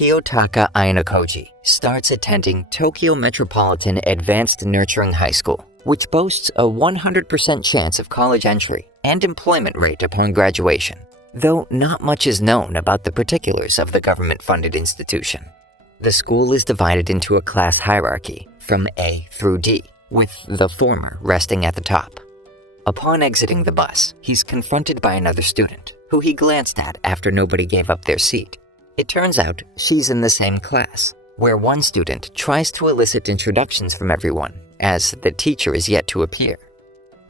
Kiyotaka Ayanokouji starts attending Tokyo Metropolitan Advanced Nurturing High School, which boasts a 100% chance of college entry and employment rate upon graduation, though not much is known about the particulars of the government-funded institution. The school is divided into a class hierarchy from A through D, with the former resting at the top. Upon exiting the bus, he's confronted by another student, who he glanced at after nobody gave up their seat. It turns out she's in the same class, where one student tries to elicit introductions from everyone, as the teacher is yet to appear.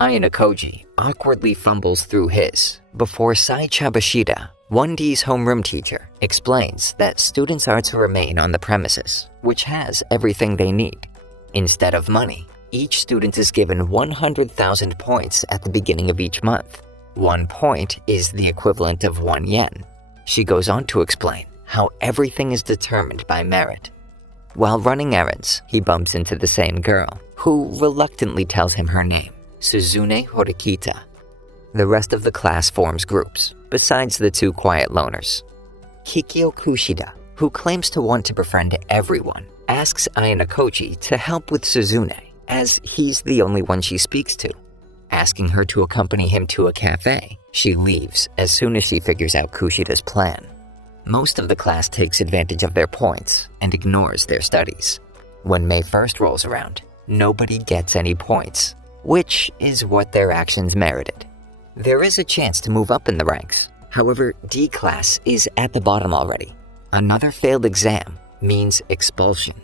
Ayanokouji awkwardly fumbles through his, before Chabashira, 1D's homeroom teacher, explains that students are to remain on the premises, which has everything they need. Instead of money, each student is given 100,000 points at the beginning of each month. 1 point is the equivalent of 1 yen. She goes on to explain how everything is determined by merit. While running errands, he bumps into the same girl, who reluctantly tells him her name, Suzune Horikita. The rest of the class forms groups, besides the 2 quiet loners. Kikyou Kushida, who claims to want to befriend everyone, asks Ayanokouji to help with Suzune, as he's the only one she speaks to. Asking her to accompany him to a cafe, she leaves as soon as she figures out Kushida's plan. Most of the class takes advantage of their points and ignores their studies. When May 1st rolls around, nobody gets any points, which is what their actions merited. There is a chance to move up in the ranks. However, D class is at the bottom already. Another failed exam means expulsion.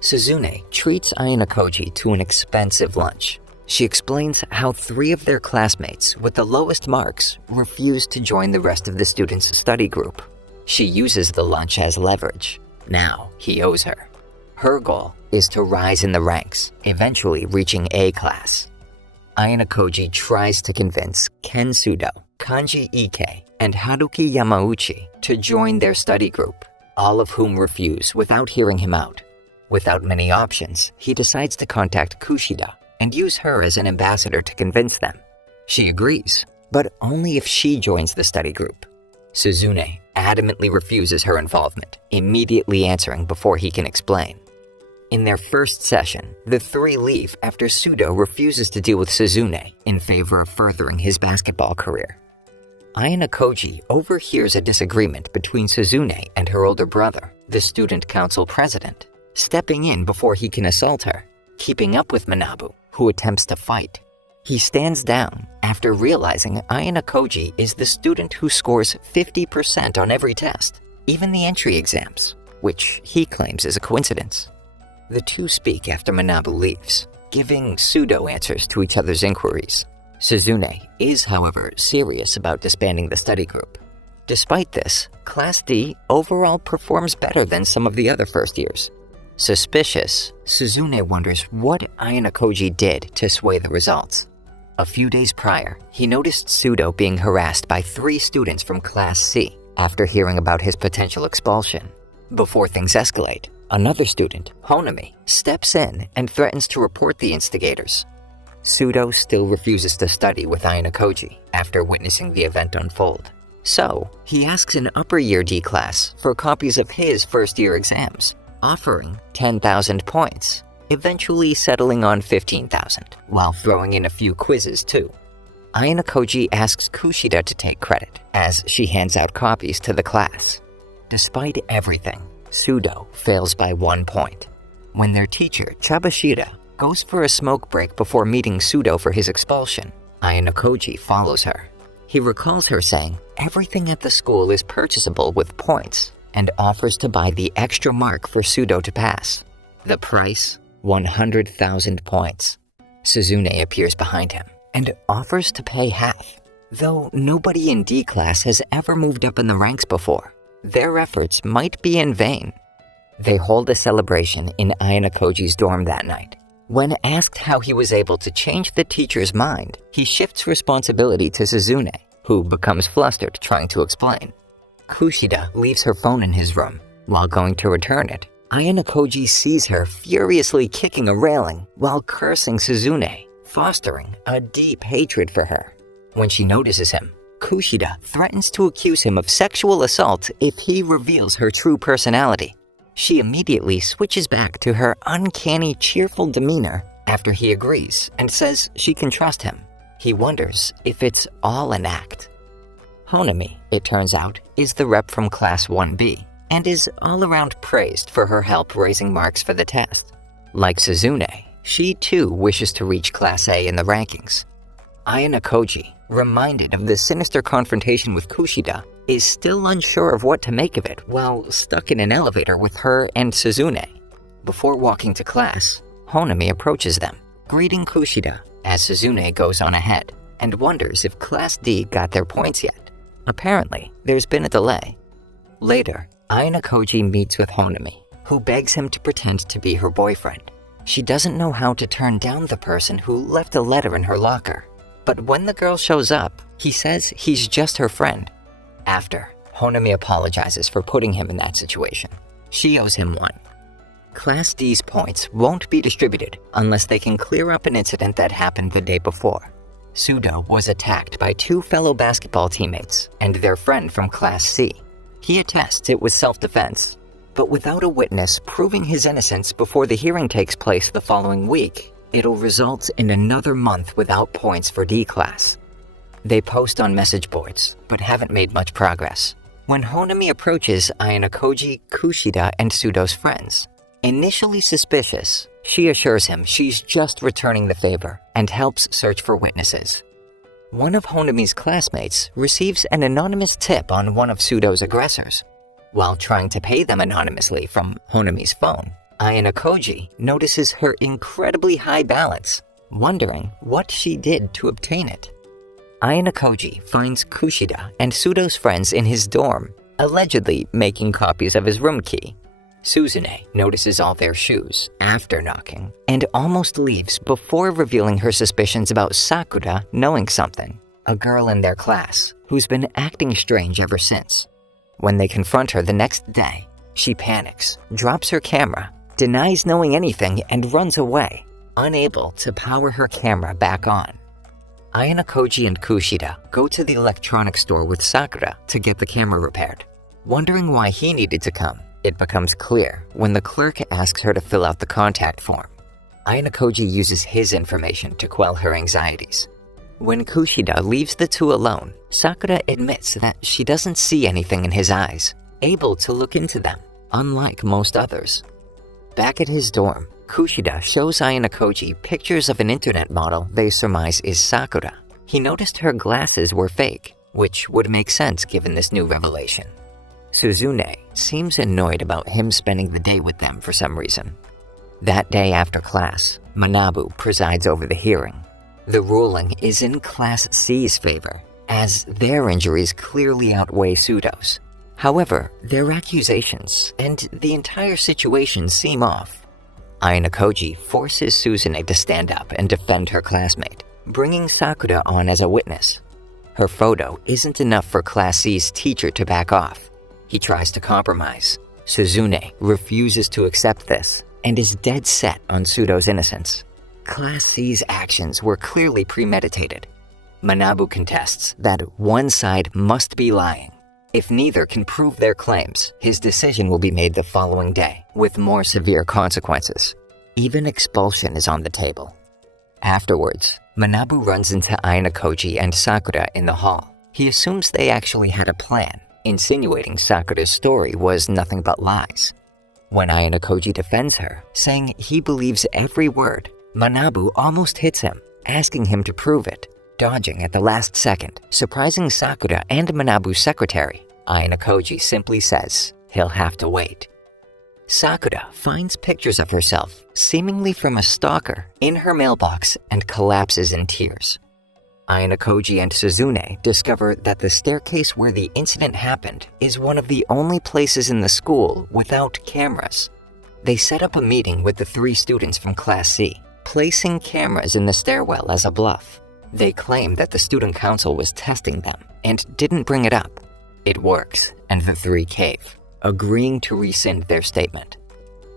Suzune treats Ayanokouji to an expensive lunch. She explains how 3 of their classmates with the lowest marks refuse to join the rest of the students' study group. She uses the lunch as leverage. Now he owes her. Her goal is to rise in the ranks, eventually reaching A class. Ayanokouji tries to convince Ken Sudo, Kanji Ike, and Haruki Yamauchi to join their study group, all of whom refuse without hearing him out. Without many options, he decides to contact Kushida and use her as an ambassador to convince them. She agrees, but only if she joins the study group. Suzune adamantly refuses her involvement, immediately answering before he can explain. In their first session, the 3 leave after Sudo refuses to deal with Suzune in favor of furthering his basketball career. Ayanokouji overhears a disagreement between Suzune and her older brother, the student council president, stepping in before he can assault her, keeping up with Manabu, who attempts to fight. He stands down after realizing Ayanokouji is the student who scores 50% on every test, even the entry exams, which he claims is a coincidence. The 2 speak after Manabu leaves, giving pseudo answers to each other's inquiries. Suzune is, however, serious about disbanding the study group. Despite this, Class D overall performs better than some of the other first years. Suspicious, Suzune wonders what Ayanokouji did to sway the results. A few days prior, he noticed Sudo being harassed by 3 students from Class C after hearing about his potential expulsion. Before things escalate, another student, Honami, steps in and threatens to report the instigators. Sudo still refuses to study with Ayanokouji after witnessing the event unfold. So, he asks an upper year D class for copies of his first-year exams, offering 10,000 points, eventually settling on 15,000, while throwing in a few quizzes too. Ayanokouji asks Kushida to take credit, as she hands out copies to the class. Despite everything, Sudo fails by 1 point. When their teacher, Chabashira, goes for a smoke break before meeting Sudo for his expulsion, Ayanokouji follows her. He recalls her saying everything at the school is purchasable with points, and offers to buy the extra mark for Sudo to pass. The price? 100,000 points. Suzune appears behind him and offers to pay half. Though nobody in D class has ever moved up in the ranks before, their efforts might be in vain. They hold a celebration in Ayanokouji's dorm that night. When asked how he was able to change the teacher's mind, he shifts responsibility to Suzune, who becomes flustered trying to explain. Kushida leaves her phone in his room. While going to return it, Ayanokouji sees her furiously kicking a railing while cursing Suzune, fostering a deep hatred for her. When she notices him, Kushida threatens to accuse him of sexual assault if he reveals her true personality. She immediately switches back to her uncanny, cheerful demeanor after he agrees and says she can trust him. He wonders if it's all an act. Honami, it turns out, is the rep from Class 1B and is all around praised for her help raising marks for the test. Like Suzune, she too wishes to reach Class A in the rankings. Ayanokouji, reminded of the sinister confrontation with Kushida, is still unsure of what to make of it while stuck in an elevator with her and Suzune. Before walking to class, Honami approaches them, greeting Kushida as Suzune goes on ahead and wonders if Class D got their points yet. Apparently, there's been a delay. Later, Ayanokouji meets with Honami, who begs him to pretend to be her boyfriend. She doesn't know how to turn down the person who left a letter in her locker. But when the girl shows up, he says he's just her friend. After, Honami apologizes for putting him in that situation. She owes him one. Class D's points won't be distributed unless they can clear up an incident that happened the day before. Sudo was attacked by 2 fellow basketball teammates and their friend from Class C. He attests it was self-defense, but without a witness proving his innocence before the hearing takes place the following week, it'll result in another month without points for D class. They post on message boards, but haven't made much progress. When Honami approaches Ayanokouji, Kushida, and Sudo's friends, initially suspicious, she assures him she's just returning the favor and helps search for witnesses. One of Honami's classmates receives an anonymous tip on one of Sudo's aggressors. While trying to pay them anonymously from Honami's phone, Ayanokouji notices her incredibly high balance, wondering what she did to obtain it. Ayanokouji finds Kushida and Sudo's friends in his dorm, allegedly making copies of his room key. Suzune notices all their shoes after knocking and almost leaves before revealing her suspicions about Sakura knowing something, a girl in their class who's been acting strange ever since. When they confront her the next day, she panics, drops her camera, denies knowing anything, and runs away, unable to power her camera back on. Ayanokouji and Kushida go to the electronics store with Sakura to get the camera repaired. Wondering why he needed to come, it becomes clear when the clerk asks her to fill out the contact form. Ayanokouji uses his information to quell her anxieties. When Kushida leaves the two alone, Sakura admits that she doesn't see anything in his eyes, able to look into them, unlike most others. Back at his dorm, Kushida shows Ayanokouji pictures of an internet model they surmise is Sakura. He noticed her glasses were fake, which would make sense given this new revelation. Suzune seems annoyed about him spending the day with them for some reason. That day after class, Manabu presides over the hearing. The ruling is in Class C's favor, as their injuries clearly outweigh Sudo's. However, their accusations and the entire situation seem off. Ayanokouji forces Suzune to stand up and defend her classmate, bringing Sakura on as a witness. Her photo isn't enough for Class C's teacher to back off. He tries to compromise. Suzune refuses to accept this and is dead set on Sudo's innocence. Class C's actions were clearly premeditated. Manabu contests that one side must be lying. If neither can prove their claims, his decision will be made the following day, with more severe consequences. Even expulsion is on the table. Afterwards, Manabu runs into Ayanokouji and Sakura in the hall. He assumes they actually had a plan, insinuating Sakura's story was nothing but lies. When Ayanokouji defends her, saying he believes every word, Manabu almost hits him, asking him to prove it, dodging at the last second, surprising Sakura and Manabu's secretary. Ayanokouji simply says he'll have to wait. Sakura finds pictures of herself, seemingly from a stalker, in her mailbox and collapses in tears. Ayanokouji and Suzune discover that the staircase where the incident happened is one of the only places in the school without cameras. They set up a meeting with the 3 students from Class C, placing cameras in the stairwell as a bluff. They claim that the student council was testing them and didn't bring it up. It works, and the 3 cave, agreeing to rescind their statement.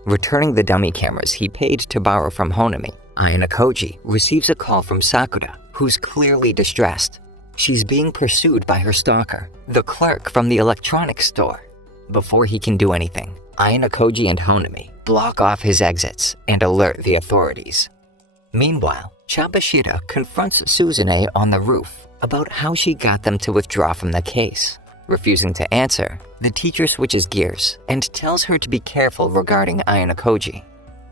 Returning the dummy cameras he paid to borrow from Honami, Ayanokouji receives a call from Sakura, who's clearly distressed. she's being pursued by her stalker, the clerk from the electronics store. Before he can do anything, Ayanokouji and Honami block off his exits and alert the authorities. Meanwhile, Chabashira confronts Suzune on the roof about how she got them to withdraw from the case. Refusing to answer, the teacher switches gears and tells her to be careful regarding Ayanokouji.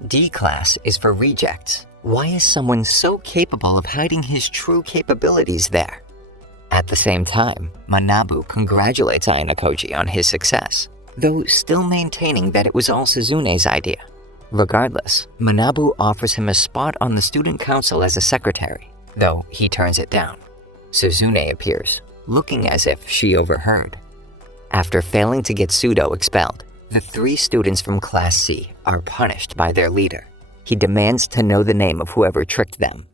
D class is for rejects. Why is someone so capable of hiding his true capabilities there? At the same time, Manabu congratulates Ayanokouji on his success, though still maintaining that it was all Suzune's idea. Regardless, Manabu offers him a spot on the student council as a secretary, though he turns it down. Suzune appears, looking as if she overheard. After failing to get Pseudo expelled, the 3 students from Class C are punished by their leader. He demands to know the name of whoever tricked them.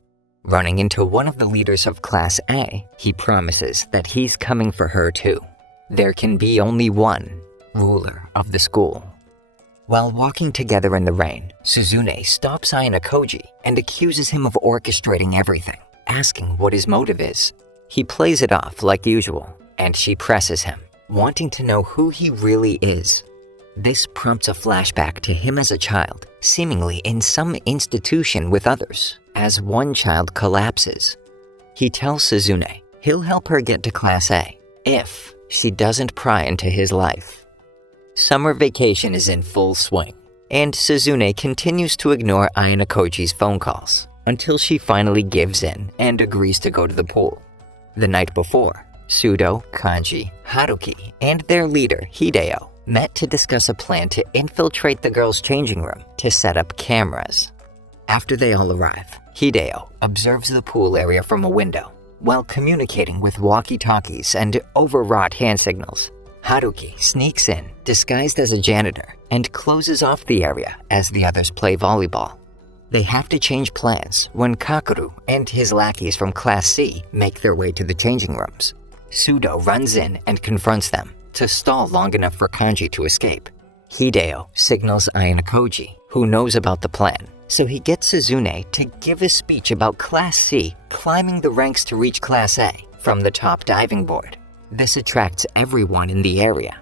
Running into one of the leaders of Class A, he promises that he's coming for her too. There can be only one ruler of the school. While walking together in the rain, Suzune stops Ayanokouji and accuses him of orchestrating everything, asking what his motive is. He plays it off like usual, and she presses him, wanting to know who he really is. This prompts a flashback to him as a child, seemingly in some institution with others, as one child collapses. He tells Suzune he'll help her get to Class A if she doesn't pry into his life. Summer vacation is in full swing, and Suzune continues to ignore Ayanokouji's phone calls until she finally gives in and agrees to go to the pool. The night before, Pseudo, Kanji, Haruki, and their leader, Hideo, met to discuss a plan to infiltrate the girls' changing room to set up cameras. After they all arrive, Hideo observes the pool area from a window while communicating with walkie-talkies and overwrought hand signals. Haruki sneaks in, disguised as a janitor, and closes off the area as the others play volleyball. They have to change plans when Kakeru and his lackeys from Class C make their way to the changing rooms. Pseudo runs in and confronts them to stall long enough for Kanji to escape. Hideo signals Ayanokouji, who knows about the plan, so he gets Suzune to give a speech about Class C climbing the ranks to reach Class A from the top diving board. This attracts everyone in the area.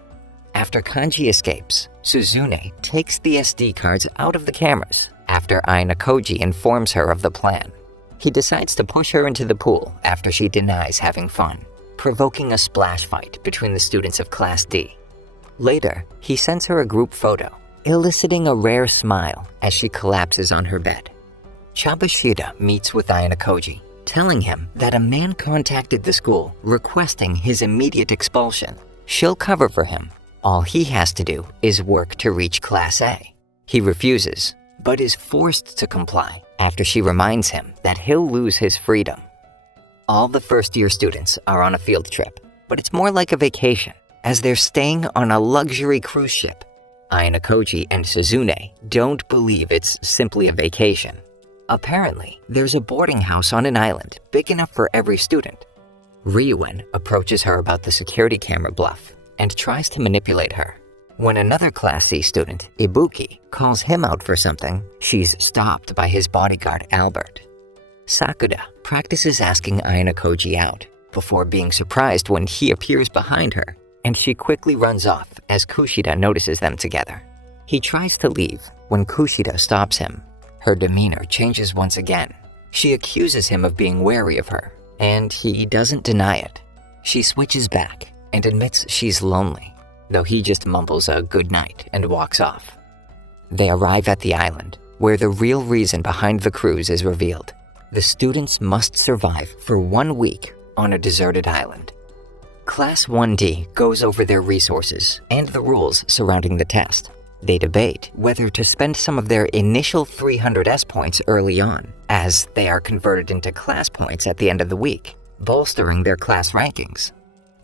After Kanji escapes, Suzune takes the SD cards out of the cameras after Ayanokouji informs her of the plan. He decides to push her into the pool after she denies having fun, provoking a splash fight between the students of Class D. Later, he sends her a group photo, eliciting a rare smile as she collapses on her bed. Chabashira meets with Ayanokouji, telling him that a man contacted the school requesting his immediate expulsion. She'll cover for him. All he has to do is work to reach Class A. He refuses, but is forced to comply after she reminds him that he'll lose his freedom. All the first-year students are on a field trip, but it's more like a vacation, as they're staying on a luxury cruise ship. Ayanokouji and Suzune don't believe it's simply a vacation. Apparently, there's a boarding house on an island big enough for every student. Ryuuen approaches her about the security camera bluff and tries to manipulate her. When another Class C student, Ibuki, calls him out for something, she's stopped by his bodyguard Albert. Sakura practices asking Ayanokouji out before being surprised when he appears behind her, and she quickly runs off as Kushida notices them together. He tries to leave when Kushida stops him. Her demeanor changes once again. She accuses him of being wary of her, and he doesn't deny it. She switches back and admits she's lonely, though he just mumbles a good night and walks off. They arrive at the island, where the real reason behind the cruise is revealed. The students must survive for 1 week on a deserted island. Class 1D goes over their resources and the rules surrounding the test. They debate whether to spend some of their initial 300 S points early on, as they are converted into class points at the end of the week, bolstering their class rankings.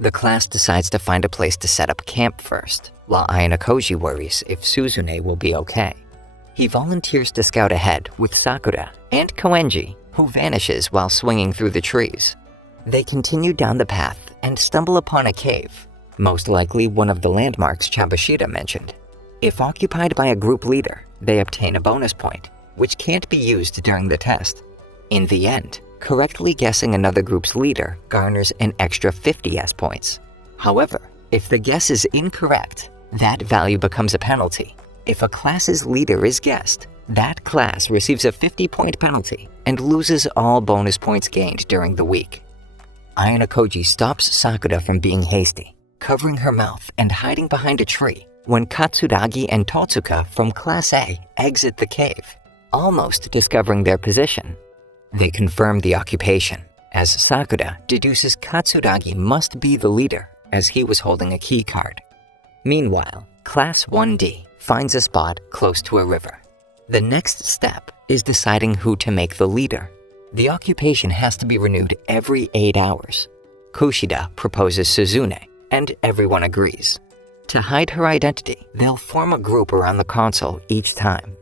The class decides to find a place to set up camp first, while Ayanokouji worries if Suzune will be okay. He volunteers to scout ahead with Sakura and Kouenji, who vanishes while swinging through the trees. They continue down the path and stumble upon a cave, most likely one of the landmarks Chabashira mentioned. If occupied by a group leader, they obtain a bonus point, which can't be used during the test. In the end, Correctly guessing another group's leader garners an extra 50 S points. However, if the guess is incorrect, that value becomes a penalty. If a class's leader is guessed, that class receives a 50-point penalty and loses all bonus points gained during the week. Ayanokouji stops Sakura from being hasty, covering her mouth and hiding behind a tree when Katsuragi and Totsuka from Class A exit the cave, almost discovering their position. They confirm the occupation, as Sakura deduces Katsuragi must be the leader, as he was holding a key card. Meanwhile, Class 1D finds a spot close to a river. The next step is deciding who to make the leader. The occupation has to be renewed every 8 hours. Kushida proposes Suzune, and everyone agrees. To hide her identity, they'll form a group around the console each time.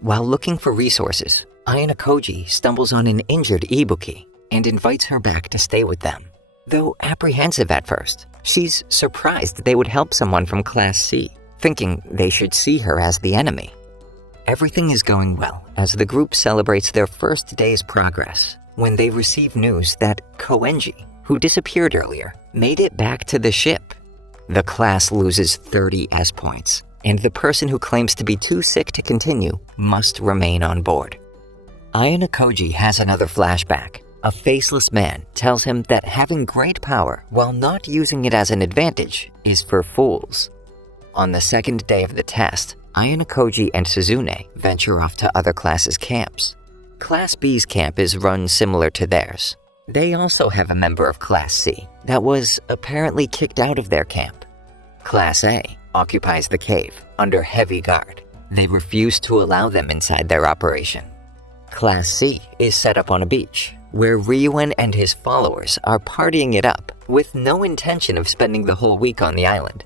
While looking for resources, Ayanokouji stumbles on an injured Ibuki and invites her back to stay with them. Though apprehensive at first, she's surprised they would help someone from Class C, thinking they should see her as the enemy. Everything is going well as the group celebrates their first day's progress when they receive news that Kouenji, who disappeared earlier, made it back to the ship. The class loses 30 S points, and the person who claims to be too sick to continue must remain on board. Ayanokouji has another flashback. A faceless man tells him that having great power while not using it as an advantage is for fools. On the second day of the test, Ayanokouji and Suzune venture off to other classes' camps. Class B's camp is run similar to theirs. They also have a member of Class C that was apparently kicked out of their camp. Class A occupies the cave under heavy guard. They refuse to allow them inside their operation. Class C is set up on a beach, where Ryuuen and his followers are partying it up with no intention of spending the whole week on the island.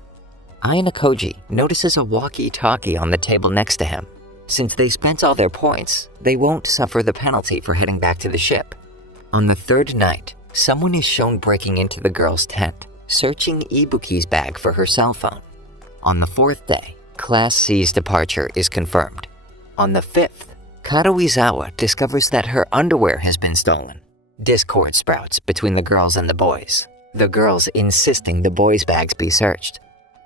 Ayanokouji notices a walkie-talkie on the table next to him. Since they spent all their points, they won't suffer the penalty for heading back to the ship. On the third night, someone is shown breaking into the girl's tent, searching Ibuki's bag for her cell phone. On the fourth day, Class C's departure is confirmed. On the fifth, Karuizawa discovers that her underwear has been stolen. Discord sprouts between the girls and the boys, the girls insisting the boys' bags be searched.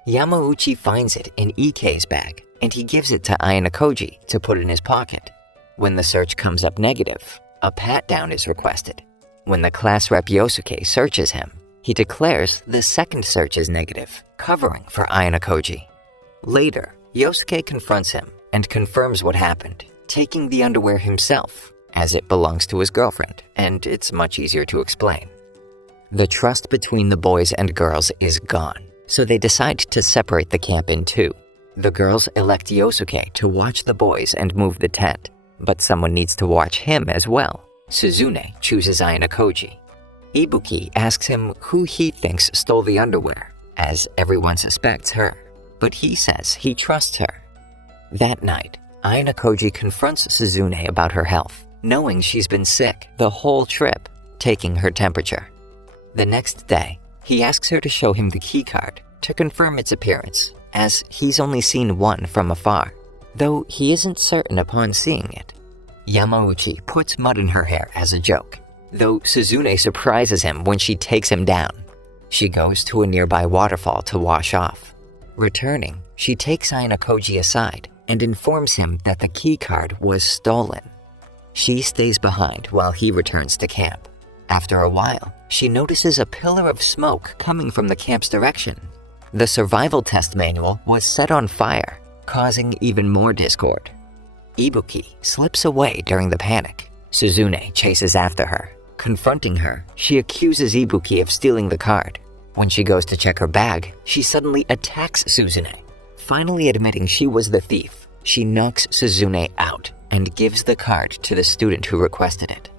Yamauchi finds it in Ikei's bag, and he gives it to Ayanokouji to put in his pocket. When the search comes up negative, a pat-down is requested. When the class rep Yosuke searches him, he declares the second search is negative, covering for Ayanokouji. Later, Yosuke confronts him and confirms what happened, taking the underwear himself, as it belongs to his girlfriend, and it's much easier to explain. The trust between the boys and girls is gone, so they decide to separate the camp in two. The girls elect Yosuke to watch the boys and move the tent, but someone needs to watch him as well. Suzune chooses Ayanokouji. Ibuki asks him who he thinks stole the underwear, as everyone suspects her, but he says he trusts her. That night, Ayanokouji confronts Suzune about her health, knowing she's been sick the whole trip, taking her temperature. The next day, he asks her to show him the keycard to confirm its appearance, as he's only seen one from afar, though he isn't certain upon seeing it. Yamauchi puts mud in her hair as a joke, though Suzune surprises him when she takes him down. She goes to a nearby waterfall to wash off. Returning, she takes Ayanokouji aside and informs him that the keycard was stolen. She stays behind while he returns to camp. After a while, she notices a pillar of smoke coming from the camp's direction. The survival test manual was set on fire, causing even more discord. Ibuki slips away during the panic. Suzune chases after her. Confronting her, she accuses Ibuki of stealing the card. When she goes to check her bag, she suddenly attacks Suzune. Finally admitting she was the thief, she knocks Suzune out and gives the card to the student who requested it.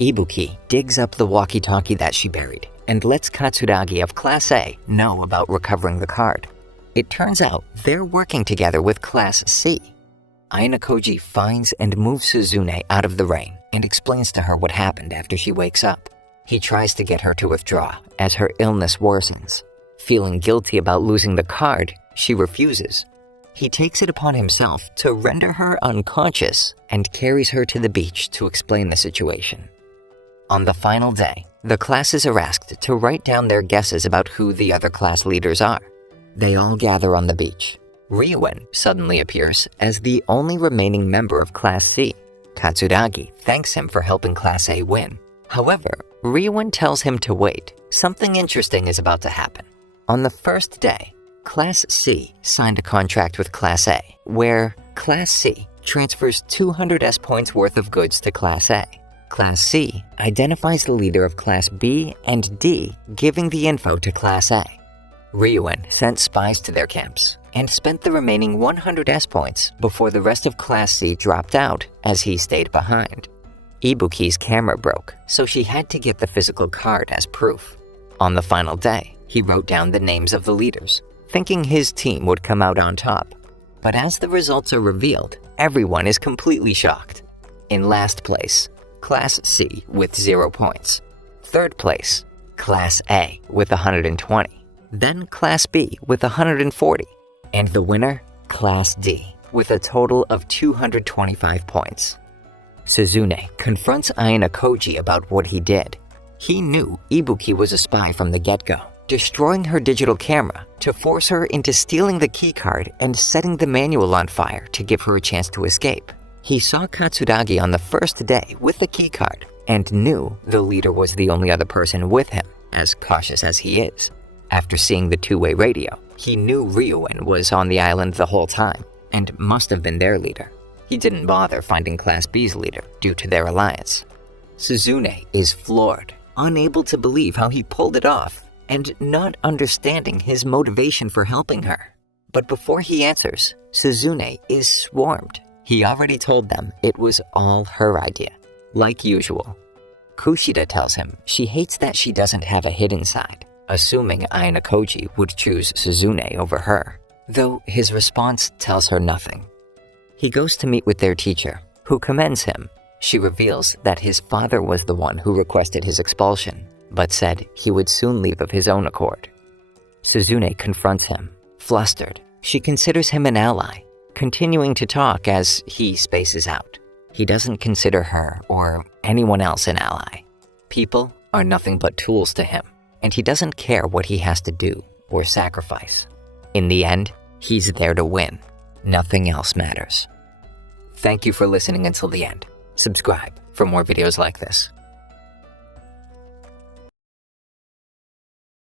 Ibuki digs up the walkie-talkie that she buried and lets Katsuragi of Class A know about recovering the card. It turns out they're working together with Class C. Ayanokouji finds and moves Suzune out of the rain and explains to her what happened after she wakes up. He tries to get her to withdraw as her illness worsens. Feeling guilty about losing the card, she refuses. He takes it upon himself to render her unconscious and carries her to the beach to explain the situation. On the final day, the classes are asked to write down their guesses about who the other class leaders are. They all gather on the beach. Ryuuen suddenly appears as the only remaining member of Class C. Katsuragi thanks him for helping Class A win. However, Ryuuen tells him to wait. Something interesting is about to happen. On the first day, Class C signed a contract with Class A, where Class C transfers 200 S points worth of goods to Class A. Class C identifies the leader of Class B and D, giving the info to Class A. Ryuuen sent spies to their camps and spent the remaining 100 S points before the rest of Class C dropped out as he stayed behind. Ibuki's camera broke, so she had to get the physical card as proof. On the final day, he wrote down the names of the leaders, thinking his team would come out on top. But as the results are revealed, everyone is completely shocked. In last place, Class C with 0 points. Third place, Class A with 120. Then Class B with 140. And the winner, Class D, with a total of 225 points. Suzune confronts Ayanokouji about what he did. He knew Ibuki was a spy from the get-go, destroying her digital camera to force her into stealing the keycard and setting the manual on fire to give her a chance to escape. He saw Katsuragi on the first day with the keycard and knew the leader was the only other person with him, as cautious as he is. After seeing the two-way radio, he knew Ryuuen was on the island the whole time and must have been their leader. He didn't bother finding Class B's leader due to their alliance. Suzune is floored, unable to believe how he pulled it off and not understanding his motivation for helping her. But before he answers, Suzune is swarmed. He already told them it was all her idea, like usual. Kushida tells him she hates that she doesn't have a hidden side, assuming Ayanokouji would choose Suzune over her, though his response tells her nothing. He goes to meet with their teacher, who commends him. She reveals that his father was the one who requested his expulsion, but said he would soon leave of his own accord. Suzune confronts him. Flustered, she considers him an ally, continuing to talk as he spaces out. He doesn't consider her or anyone else an ally. People are nothing but tools to him, and he doesn't care what he has to do or sacrifice. In the end, he's there to win. Nothing else matters. Thank you for listening until the end. Subscribe for more videos like this.